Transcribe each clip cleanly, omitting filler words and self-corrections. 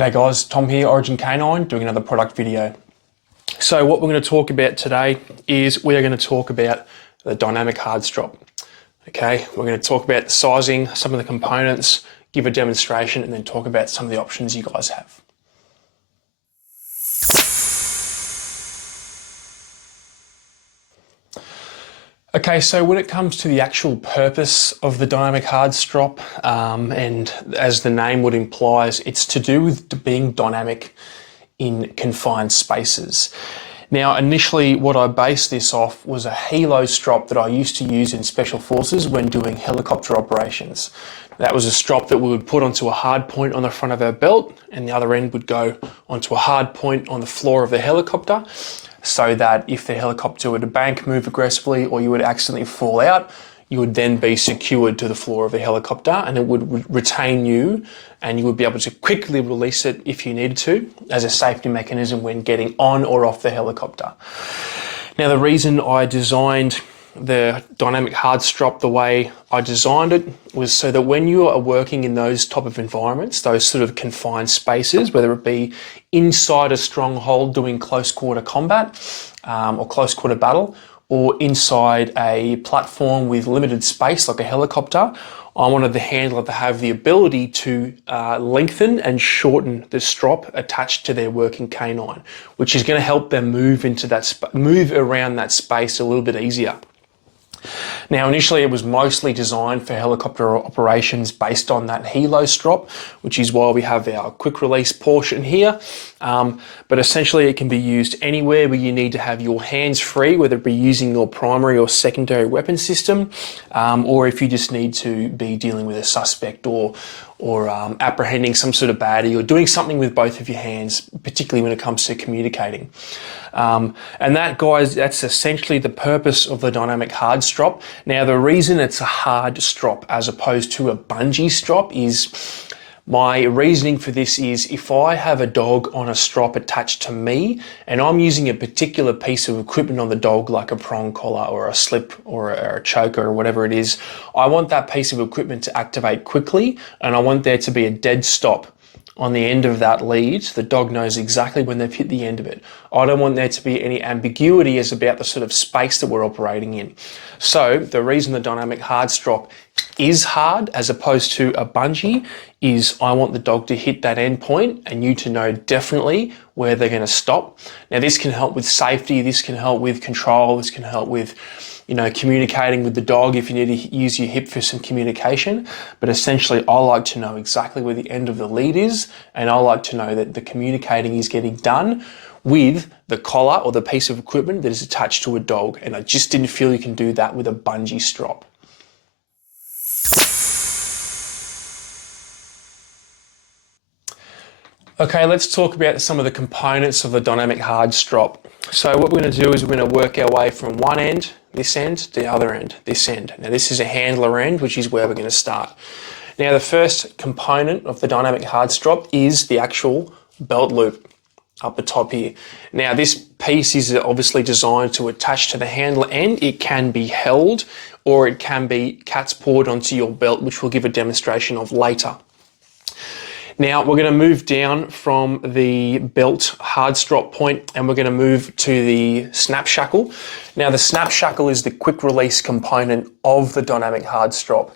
G'day guys, Tom here, Origin Canine, doing another product video. So what we're going to talk about today is we are going to talk about the Dynamic Hard Strop. Okay, we're going to talk about the sizing, some of the components, give a demonstration, and then talk about some of the options you guys have. Okay, so when it comes to the actual purpose of the Dynamic Hard Strop, and as the name would imply, it's to do with being dynamic in confined spaces. Now, initially what I based this off was a helo strop that I used to use in Special Forces when doing helicopter operations. That was a strop that we would put onto a hard point on the front of our belt, and the other end would go onto a hard point on the floor of the helicopter, so that if the helicopter were to bank, move aggressively, or you would accidentally fall out, you would then be secured to the floor of the helicopter and it would retain you, and you would be able to quickly release it if you needed to as a safety mechanism when getting on or off the helicopter. Now, the reason I designed the Dynamic Hard Strop the way I designed it was so that when you are working in those type of environments, those sort of confined spaces, whether it be inside a stronghold doing close quarter combat or close quarter battle, or inside a platform with limited space like a helicopter, I wanted the handler to have the ability to lengthen and shorten the strop attached to their working canine, which is going to help them move around that space a little bit easier. Now, initially it was mostly designed for helicopter operations based on that helo strop, which is why we have our quick release portion here. But essentially it can be used anywhere where you need to have your hands free, whether it be using your primary or secondary weapon system, or if you just need to be dealing with a suspect or apprehending some sort of baddie, or doing something with both of your hands, particularly when it comes to communicating. And that, guys, that's essentially the purpose of the Dynamic Hard Strop. Now, the reason it's a hard strop as opposed to a bungee strop is, my reasoning for this is, if I have a dog on a strop attached to me and I'm using a particular piece of equipment on the dog, like a prong collar or a slip or a choker or whatever it is, I want that piece of equipment to activate quickly, and I want there to be a dead stop on the end of that lead. The dog knows exactly when they've hit the end of it. I don't want there to be any ambiguity as about the sort of space that we're operating in. So the reason the Dynamic Hard Strop is hard as opposed to a bungee is I want the dog to hit that end point and you to know definitely where they're going to stop. Now, this can help with safety, this can help with control, this can help with communicating with the dog if you need to use your hip for some communication. But essentially, I like to know exactly where the end of the lead is, and I like to know that the communicating is getting done with the collar or the piece of equipment that is attached to a dog. And I just didn't feel you can do that with a bungee strop. Okay, let's talk about some of the components of the Dynamic Hard Strop. So what we're going to do is we're going to work our way from one end, this end, to the other end, this end. Now, this is a handler end, which is where we're going to start. Now, the first component of the Dynamic Hard Strop is the actual belt loop up the top here. Now, this piece is obviously designed to attach to the handler end. It can be held or it can be cat's pawed onto your belt, which we'll give a demonstration of later. Now, we're going to move down from the belt hard strop point and we're going to move to the snap shackle. Now, the snap shackle is the quick release component of the Dynamic Hard Strop.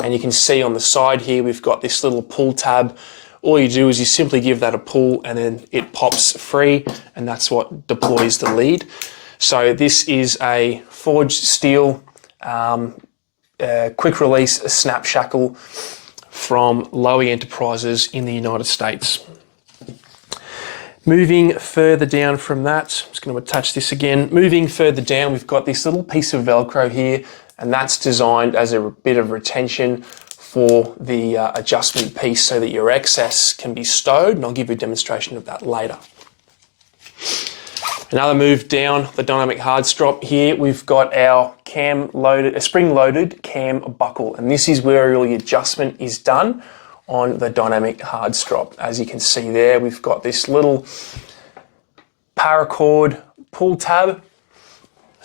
And you can see on the side here, we've got this little pull tab. All you do is you simply give that a pull and then it pops free, and that's what deploys the lead. So this is a forged steel quick release snap shackle from Lowy Enterprises in the United States. Moving further down from that, I'm just going to attach this again. Moving further down, we've got this little piece of Velcro here, and that's designed as a bit of retention for the adjustment piece so that your excess can be stowed, and I'll give you a demonstration of that later. Another move down the Dynamic Hard Strop here, we've got our spring-loaded cam buckle, and this is where all the adjustment is done on the Dynamic Hard Strop. As you can see there, we've got this little paracord pull tab,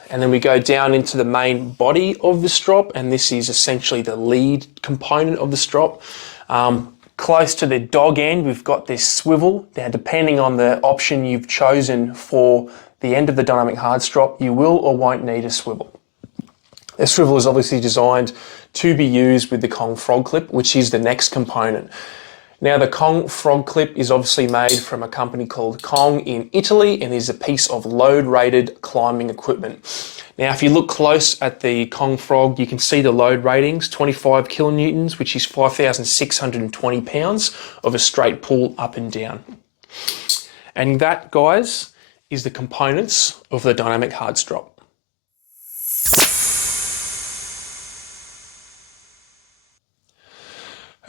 and then we go down into the main body of the strop, and this is essentially the lead component of the strop. Close to the dog end, we've got this swivel. Now, depending on the option you've chosen for the end of the dynamic hard strop, you will or won't need a swivel. The swivel is obviously designed to be used with the Kong frog clip, which is the next component. Now, the Kong frog clip is obviously made from a company called Kong in Italy and is a piece of load-rated climbing equipment. Now, if you look close at the Kong frog, you can see the load ratings, 25 kilonewtons, which is 5,620 pounds of a straight pull up and down. And that, guys, is the components of the dynamic hard strop.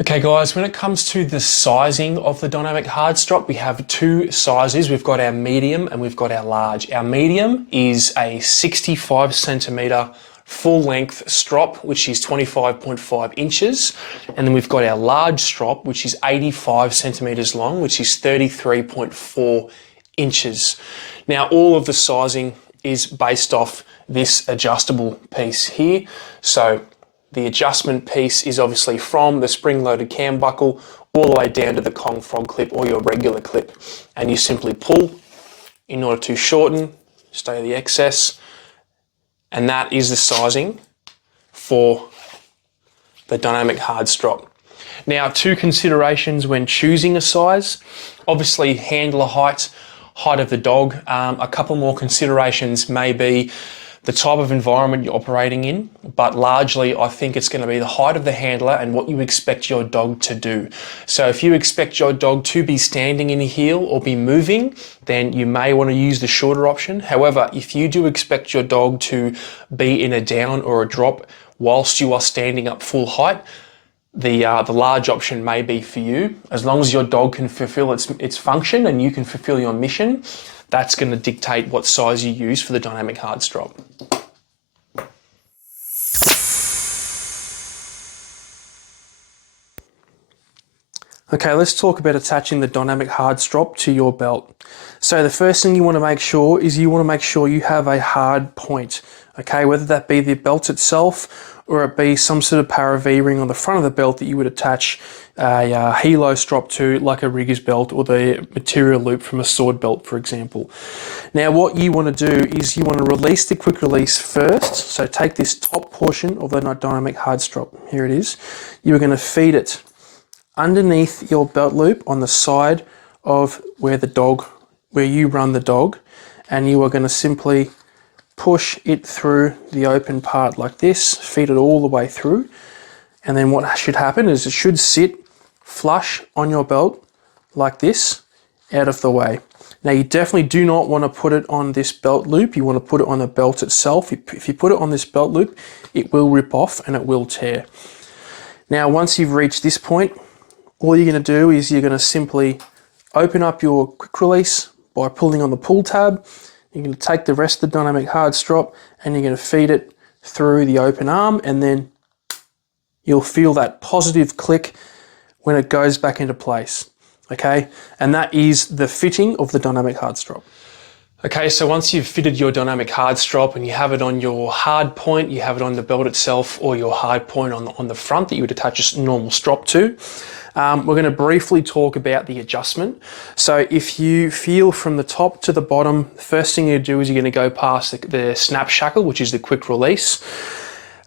Okay guys, when it comes to the sizing of the dynamic hard strop, we have two sizes. We've got our medium and we've got our large. Our medium is a 65 centimeter full length strop, which is 25.5 inches. And then we've got our large strop, which is 85 centimeters long, which is 33.4 inches. Now, all of the sizing is based off this adjustable piece here. So the adjustment piece is obviously from the spring-loaded cam buckle all the way down to the Kong frog clip or your regular clip. And you simply pull in order to shorten, stay the excess. And that is the sizing for the dynamic hard strop. Now, two considerations when choosing a size. Obviously, handler height of the dog. A couple more considerations may be the type of environment you're operating in, but largely I think it's going to be the height of the handler and what you expect your dog to do. So if you expect your dog to be standing in a heel or be moving, then you may want to use the shorter option. However, if you do expect your dog to be in a down or a drop whilst you are standing up full height, the large option may be for you. As long as your dog can fulfill its function and you can fulfill your mission, that's going to dictate what size you use for the dynamic hard strop. Okay, let's talk about attaching the dynamic hard strop to your belt. So the first thing you want to make sure is you have a hard point. Okay, whether that be the belt itself or it be some sort of para V-ring on the front of the belt that you would attach a helo strop to, like a rigger's belt or the material loop from a sword belt, for example. Now, what you want to do is you want to release the quick release first. So take this top portion of the dynamic hard strop. Here it is. You're going to feed it underneath your belt loop on the side of where you run the dog, and you are going to simply push it through the open part like this, feed it all the way through, and then what should happen is it should sit flush on your belt like this, out of the way. Now, you definitely do not want to put it on this belt loop. You want to put it on the belt itself. If you put it on this belt loop, it will rip off and it will tear. Now, once you've reached this point, all you're going to do is you're going to simply open up your quick release by pulling on the pull tab. You're going to take the rest of the dynamic hard strop and you're going to feed it through the open arm, and then you'll feel that positive click when it goes back into place. Okay, and that is the fitting of the dynamic hard strop. Okay, so once you've fitted your dynamic hard strop and you have it on your hard point, you have it on the belt itself or your hard point on the front that you would attach a normal strop to, we're going to briefly talk about the adjustment. So if you feel from the top to the bottom, the first thing you do is you're going to go past the snap shackle, which is the quick release.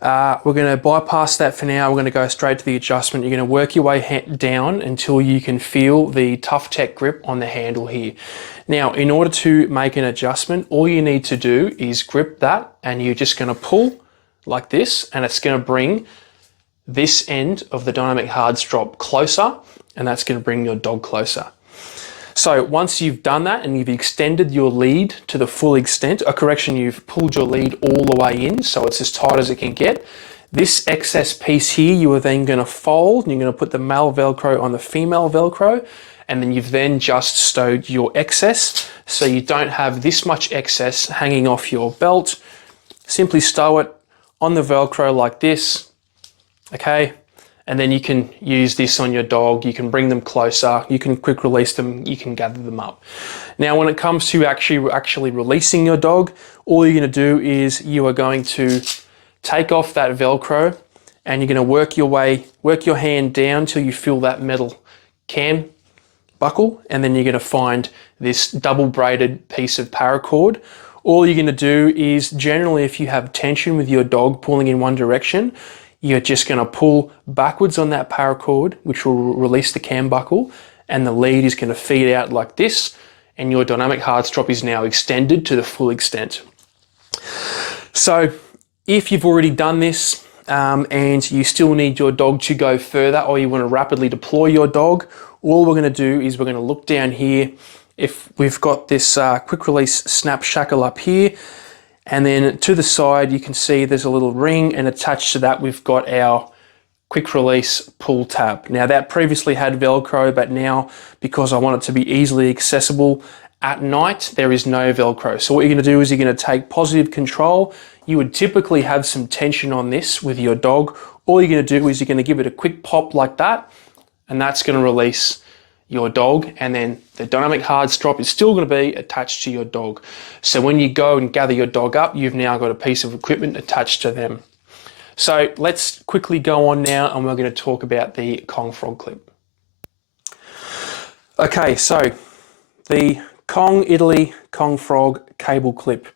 We're going to bypass that for now. We're going to go straight to the adjustment. You're going to work your way down until you can feel the Tough Tech grip on the handle here. Now, in order to make an adjustment, all you need to do is grip that, and you're just going to pull like this, and it's going to bring this end of the dynamic hard strop closer, and that's going to bring your dog closer. So once you've done that and you've extended your lead to the full extent, you've pulled your lead all the way in, so it's as tight as it can get. This excess piece here, you are then going to fold, and you're going to put the male Velcro on the female Velcro, and then you've then just stowed your excess, so you don't have this much excess hanging off your belt. Simply stow it on the Velcro like this, okay? And then you can use this on your dog. You can bring them closer. You can quick release them. You can gather them up. Now, when it comes to actually releasing your dog, all you're going to do is you are going to take off that Velcro, and you're going to work your hand down till you feel that metal cam buckle, and then you're going to find this double braided piece of paracord. All you're going to do is, generally if you have tension with your dog pulling in one direction, you're just going to pull backwards on that paracord, which will release the cam buckle, and the lead is going to feed out like this, and your dynamic hard strop is now extended to the full extent. So if you've already done this and you still need your dog to go further, or you want to rapidly deploy your dog, all we're going to do is we're going to look down here. If we've got this quick release snap shackle up here, and then to the side you can see there's a little ring, and attached to that we've got our quick release pull tab. Now that previously had Velcro, but now because I want it to be easily accessible at night, there is no Velcro. So what you're going to do is you're going to take positive control. You would typically have some tension on this with your dog. All you're going to do is you're going to give it a quick pop like that, and that's going to release your dog, and then the dynamic hard strop is still going to be attached to your dog. So when you go and gather your dog up, you've now got a piece of equipment attached to them. So let's quickly go on now, and we're going to talk about the Kong frog clip. Okay, so the Kong Italy Kong frog cable clip.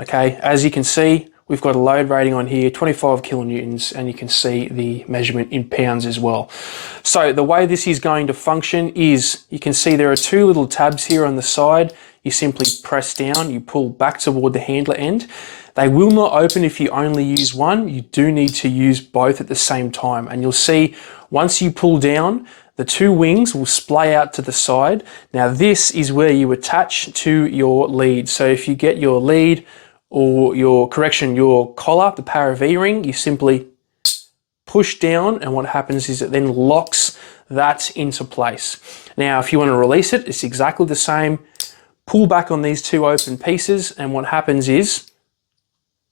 Okay, as you can see, we've got a load rating on here, 25 kilonewtons, and you can see the measurement in pounds as well. So the way this is going to function is, you can see there are two little tabs here on the side. You simply press down, you pull back toward the handler end. They will not open if you only use one. You do need to use both at the same time. And you'll see once you pull down, the two wings will splay out to the side. Now this is where you attach to your lead. So if you get your lead, or your collar, the para V-ring, you simply push down, and what happens is it then locks that into place. Now if you want to release it, it's exactly the same. Pull back on these two open pieces, and what happens is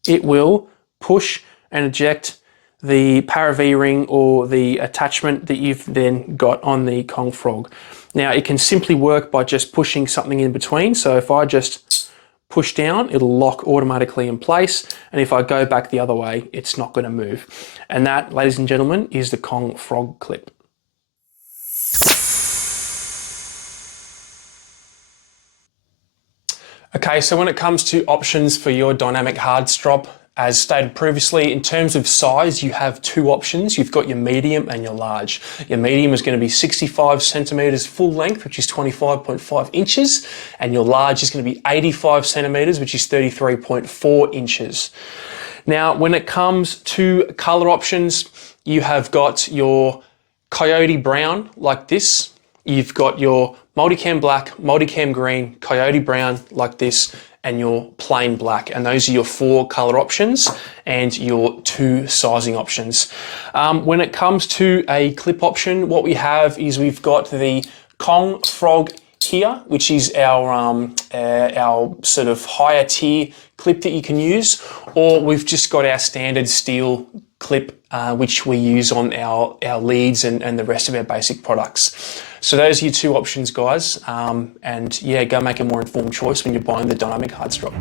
it will push and eject the para V-ring or the attachment that you've then got on the Kong frog. Now it can simply work by just pushing something in between. So if I just push down, it'll lock automatically in place, and if I go back the other way, it's not going to move. And that, ladies and gentlemen, is the Kong frog clip. Okay, so when it comes to options for your dynamic hard strop, as stated previously, in terms of size, you have two options. You've got your medium and your large. Your medium is going to be 65 centimeters full length, which is 25.5 inches, and your large is going to be 85 centimeters, which is 33.4 inches. Now, when it comes to color options, you have got your coyote brown like this. You've got your multicam black, multicam green, coyote brown like this, and your plain black. And those are your four color options and your two sizing options. When it comes to a clip option, what we have is we've got the Kong frog here, which is our sort of higher tier clip that you can use, or we've just got our standard steel clip, which we use on our leads and the rest of our basic products. So those are your two options, guys. And yeah, go make a more informed choice when you're buying the Dynamic Hard Strop.